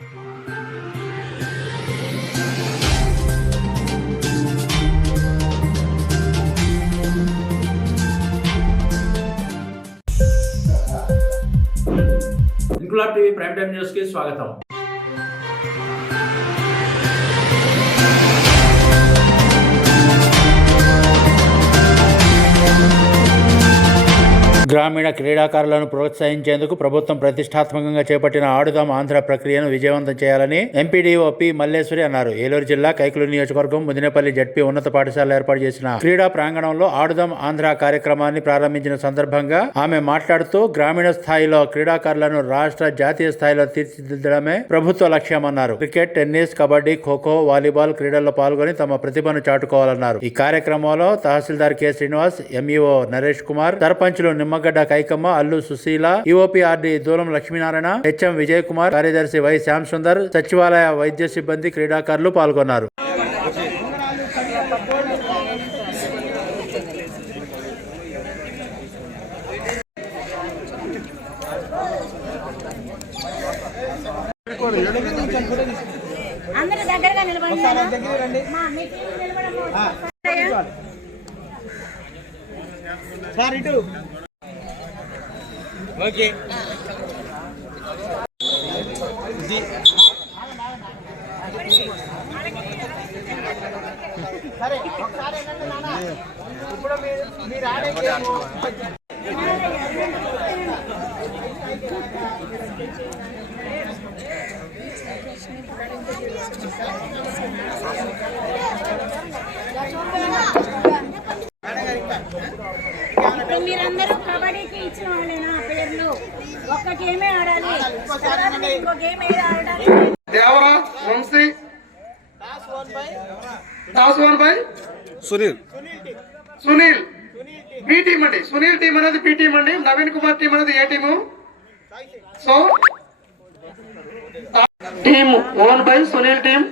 Inquilab TV prime time news కి స్వాగతం. గ్రామీణ క్రీడాకారులను ప్రోత్సహించేందుకు ప్రభుత్వం ప్రతిష్టాత్మకంగా చేపట్టిన ఆడుదాం ఆంధ్ర ప్రక్రియను విజయవంతం చేయాలని ఎంపీడీఓ పి మల్లేశ్వరి అన్నారు. ఏలూరు జిల్లా కైకలూరు నియోజకవర్గం ముదినేపల్లి జడ్పీ ఉన్నత పాఠశాల ఏర్పాటు చేసిన క్రీడా ప్రాంగణంలో ఆడుదాం ఆంధ్ర కార్యక్రమాన్ని ప్రారంభించిన సందర్భంగా ఆమె మాట్లాడుతూ గ్రామీణ స్థాయిలో క్రీడాకారులను రాష్ట్ర జాతీయ స్థాయిలో తీర్చిదిద్దడమే ప్రభుత్వ లక్ష్యమన్నారు. Cricket, tennis, kabaddi, khokho, volleyball క్రీడల్లో పాల్గొని తమ ప్రతిభను చాటుకోవాలన్నారు. ఈ కార్యక్రమంలో తహసీల్దార్ కె శ్రీనివాస్, ఎంఈఓ నరేష్ కుమార్, సర్పంచులు నిమ్మగడ్డ కైకమ్మ, అల్లు సుశీల, ఈఓపీఆర్డీ దూలం లక్ష్మీనారాయణ, హెచ్ఎం విజయ్ కుమార్, కార్యదర్శి వై శ్యామ్ సుందర్, సచివాలయ వైద్య సిబ్బంది, క్రీడాకారులు పాల్గొన్నారు. ఓకే సరే ఒకసారి ఏంటంటే నాన్న ఇప్పుడు మీరు ఆడే మీరందరూ కబడ్డీకి ఇచ్చిన వాళ్ళేనా పేర్లు? ఒక్క గేమే ఆడాలి, ఇంకో గేమ్ ఏది ఆడాలి? Devara Vamsi, toss 1 by Sunil. B team అండి, సునీల్ టీం అనేది బి టీం అండి, నవీన్ కుమార్ టీం అనేది A team. So team 1 by Sunil team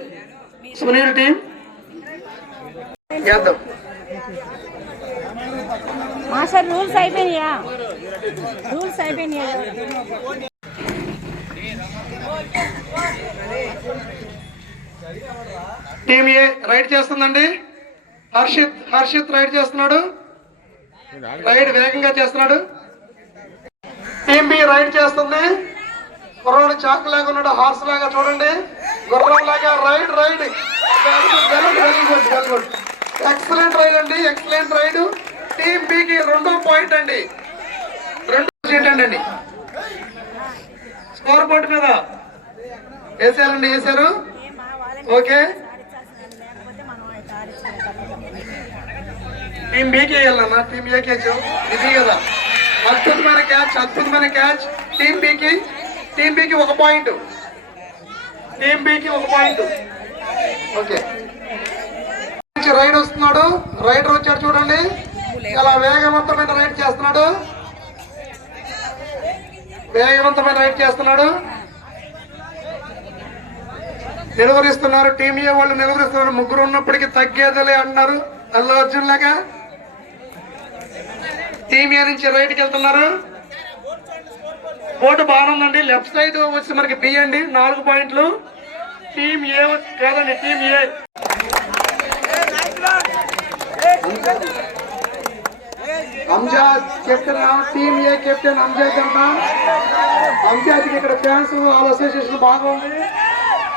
చేద్దాం. మాస్టర్ రూల్స్ అయిపోయినాయా? టీమ్ ఏ రైడ్ చేస్తుందండి. హర్షిత్ రైడ్ చేస్తున్నాడు, రైడ్ వేగంగా చేస్తున్నాడు. టీమ్ బి రైడ్ చేస్తుంది. గుర్రం చాక్ లాగా ఉన్నాడు, హార్స్ లాగా చూడండి, గుర్రం లాగా raid. Very good, excellent raid అండి, ఎక్సలెంట్ రైడ్. టీమ్ బికి 2 పాయింట్ అండి, 2 అండి. స్కోర్ బోర్డు మీద వేసారు. ఓకే, టీమ్ బికి వేయాలన్నా, టీమ్ ఏకి ఇది కదా. అద్భుతమైన క్యాచ్ టీమ్ బికి 1 పాయింట్. ఓకే, రైడ్ వస్తున్నాడు, రైడర్ వచ్చాడు చూడండి, చాలా వేగవంతమైన రైడ్ చేస్తున్నాడు. నిలువరిస్తున్నారు, టీమ్ ఏ వాళ్ళు నిలువరిస్తున్నారు. ముగ్గురు ఉన్నప్పటికీ తగ్గేదలే అన్నారు అల్లు అర్జున్ లాగా. టీమ్ ఏ నుంచి రైట్కి వెళ్తున్నారు. బోర్డు బాగుందండి. లెఫ్ట్ సైడ్ వచ్చి మనకి బి అండి, 4 పాయింట్లు. టీమ్ ఏ కాదండి, టీమ్ ఏ. అంజాద్ కెప్టెన్, టీమ్ ఏ కెప్టెన్ అంజాద్ అంట. అంజాద్కి ఇక్కడ ఫ్యాన్స్ అసోసియేషన్ బాగుంది.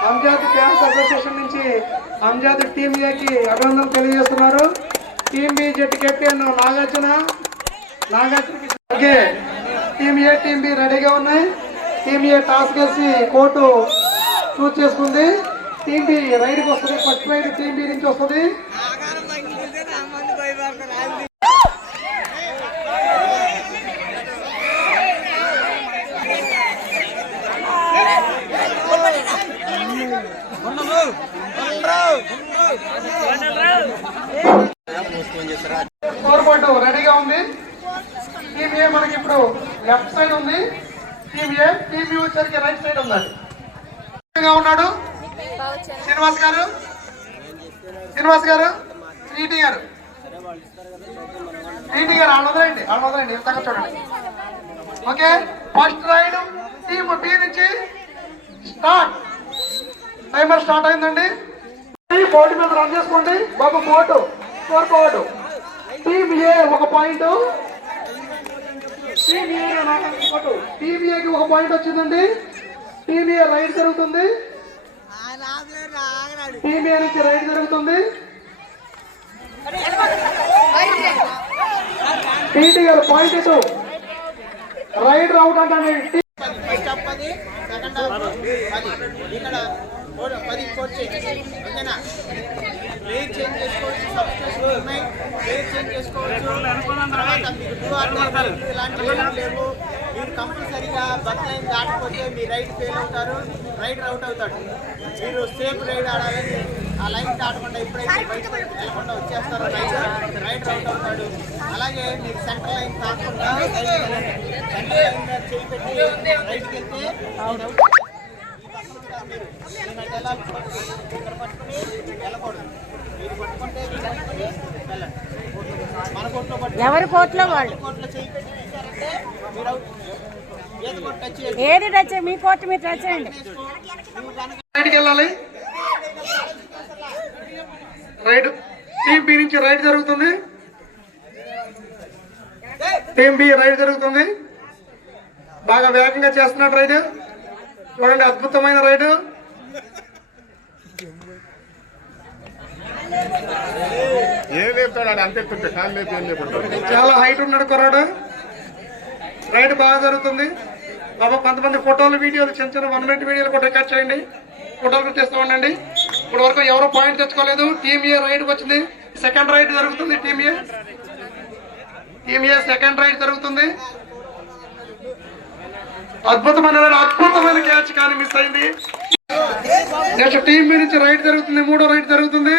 అంజాద్ ఫ్యాన్స్ అసోసియేషన్ నుంచి అంజాద్ టీమ్ ఏకి అభినందనలు తెలియజేస్తున్నారు. టీమ్ బి జట్టు captain Nagarjuna. Okay, team A team B రెడీగా ఉన్నాయి. టీమ్ ఏ టాస్ కలిసి కోర్టు చూస్ చేసుకుంది. టీమ్ బి రైడ్కి వస్తుంది, ఫస్ట్ రైడ్ టీమ్ బి నుంచి వస్తుంది. స్కోర్ బోర్డు రెడీగా ఉంది. టీమ్ ఏ మనకి ఇప్పుడు లెఫ్ట్ సైడ్ ఉంది, టీమ్ ఏ. టీమ్ బి వచ్చరికి రైట్ సైడ్ ఉందండి. ఉన్నాడు శ్రీనివాస్ గారు, శ్రీటి గారు అన్నదండి చూడండి. Okay, first raid team B నుంచి స్టార్ట్. టైమర్ స్టార్ట్ అయిందండి. బోర్డు మీద రన్ చేసుకోండి బాబు. Board score board. Team A 1 point, team ఏకి 1 పాయింట్ వచ్చిందండి. టీమ్ ఏ రైడ్ జరుగుతుంది. టీమ్ ఏ నుంచి రైడ్ జరుగుతుంది. టీటీ గారు పాయింట్ 2 రైడ్ అవుట్ అంటే ఫస్ట్ హాఫ్ 10, సెకండ్ హాఫ్ 10. ఇక్కడ 10 కోట్ చేయండి. ఓకేనా? ప్లేట్ చేంజ్ చేసుకోవచ్చు, సబ్స్టిట్యూషన్ ఉన్నాయి, ప్లేట్ చేంజ్ చేసుకోవచ్చు. తర్వాత మీకు టూ ఆర్ ఇలాంటివి ఏమీ లేవు. మీరు కంపల్సరీగా బస్ లైన్ దాటకపోతే మీ రైడ్ ఫెయిల్ అవుతారు, రైడర్ అవుట్ అవుతాడు. మీరు సేఫ్ రైడ్ ఆడాలని ఆ లైన్ దాటకుండా ఎప్పుడైతే బయటకు వెళ్ళకుండా వచ్చేస్తారో రైడర్ అవుట్ అవుతాడు. అలాగే మీరు సెంటర్ లైన్ కాకుండా సెంటర్ లైన్ చేయి పెట్టి రైట్కి వెళ్తే అవుట్ అవుట్. ఇక్కడ పట్టుకుని వెళ్ళకూడదు. మీరు పట్టుకుంటే వెళ్ళండి. మన కోట్లో ఎవరి కోట్లో వాళ్ళు కోట్లో చేయి పెట్టి తీశారంటే మీరు అవుట్. ఏది కోట్ టచ్ చేయాలి, ఏది టచ్ మీ కోర్టు మీరు టచ్ చేయండి. రైడ్కి వెళ్ళాలి. రైడ్ టీమ్ బి నుంచి రైడ్ జరుగుతుంది. టీమ్ బి రైడ్ జరుగుతుంది. బాగా వేగంగా చేస్తున్నాడు రైడ్. చూడండి, అద్భుతమైన రైడ్. చాలా హైట్ ఉన్నాడు కుర్రాడు. రైడ్ బాగా జరుగుతుంది. బాబా కొంతమంది ఫోటోలు వీడియోలు చిన్న చిన్న 1 మినిట్ వీడియోలు కూడా రికార్డ్ చేయండి. ఫోటోలు చేస్తూ ఉండండి. ఇప్పుడు వరకు ఎవరో పాయింట్ తెచ్చుకోలేదు. టీమ్ ఏ రైడ్ వచ్చింది. సెకండ్ రైడ్ జరుగుతుంది. టీమ్ ఏ సెకండ్ రైడ్ జరుగుతుంది. అద్భుతమైన క్యాచ్ కానీ మిస్ అయింది. నెక్స్ట్ టీమ్ బి నుంచి రైడ్ జరుగుతుంది. 3వ రైడ్ జరుగుతుంది.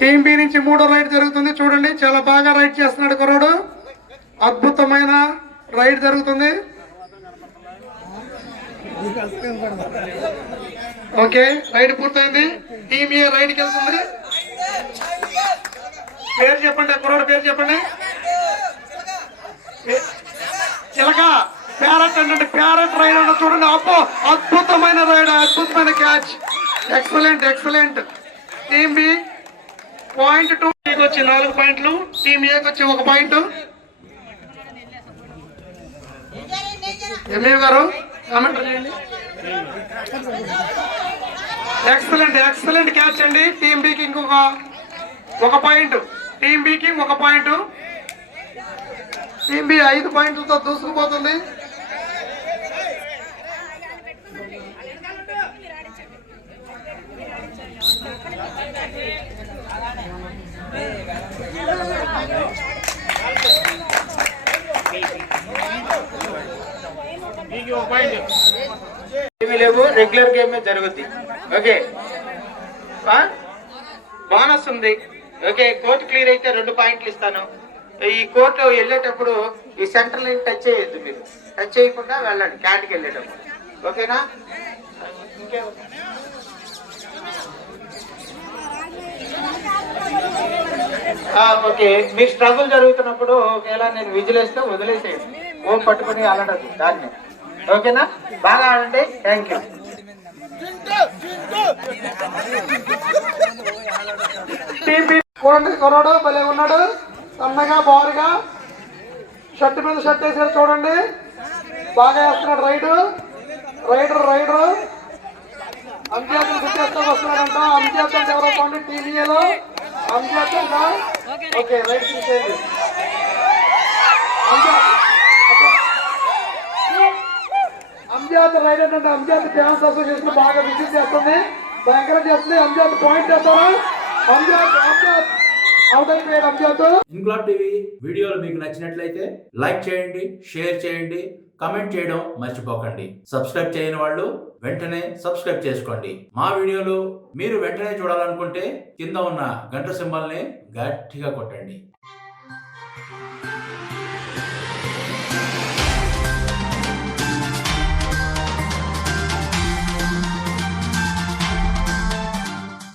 టీమ్ బి నుంచి 3వ రైడ్ జరుగుతుంది. చూడండి, చాలా బాగా రైడ్ చేస్తున్నాడు కుర్రాడు. అద్భుతమైన రైడ్ జరుగుతుంది. ఓకే, రైడ్ పూర్తయింది. టీమ్ ఏ రైడ్కి వెళ్తుంది. పేరు చెప్పండి, కుర్రాడు పేరు చెప్పండి. చిలక ప్యారెట్ అంటే ప్యారెట్ రైడ్ అంటే చూడండి. అబ్బో, అద్భుతమైన రైడ్, అద్భుతమైన catch. Excellent. Team B point 2 వచ్చి 4 పాయింట్లు, టీమ్ ఏకి వచ్చి 1 పాయింట్. ఎంఏ గారు కామెంట్ చేయండి. ఎక్సలెంట్ క్యాచ్ అండి. టీమ్ బికి ఇంకొక 1 పాయింట్. టీమ్ బికి 1 పాయింట్. టీమ్ బి 5 పాయింట్లతో దూసుకుపోతుంది. ఏమీ లేవు, రెగ్యులర్ గేమ్ జరుగుద్ది. ఓకే, బోనస్ ఉంది. ఓకే, కోర్టు క్లియర్ అయితే 2 పాయింట్లు ఇస్తాను. ఈ కోర్టు వెళ్ళేటప్పుడు ఈ సెంటర్ లైన్ టచ్ చేయొద్దు. మీరు టచ్ చేయకుండా వెళ్ళండి క్యాట్కి వెళ్ళేటప్పుడు. ఓకేనా? ఓకే, మీరు స్ట్రగుల్ జరుగుతున్నప్పుడు ఒకవేళ నేను విజిలేస్తే వదిలేసేయండి. ఓం పట్టుకుని అలాంటి దాన్ని. ఓకేనా? బాగా ఆడండి. Thank you. కొరడు భలే ఉన్నాడు. సన్నగా బారుగా షర్ట్ మీద షర్ట్ వేసాడు. చూడండి, బాగా వేస్తున్నాడు రైడర్. అంత్యాత్మ గుర్తేస్తూ వస్తున్నాడంట. అంత్యాత్మ అంటే ఎవరో పండి టీవీలో అంత్యాత్మ. ఓకే, రైట్ తీసేయండి. అంజాద్ రైడర్ అంటే అంజాద్ డ్యాన్స్ అసోసియేషన్ బాగా విజిట్ చేస్తుంది, భయంకర చేస్తుంది. అంజాద్ పాయింట్ చేస్తారా? అంజాద్ అవుట్ అయిపోయాడు అంజాద్. ఇన్క్లాబ్ టీవీ వీడియోలు మీకు నచ్చినట్లయితే లైక్ చేయండి, షేర్ చేయండి, కమెంట్ చేయడం మర్చిపోకండి. సబ్స్క్రైబ్ చేయని వాళ్ళు వెంటనే సబ్స్క్రైబ్ చేసుకోండి. మా వీడియోలు మీరు వెంటనే చూడాలనుకుంటే కింద ఉన్న గంట సింబల్ని గట్టిగా కొట్టండి.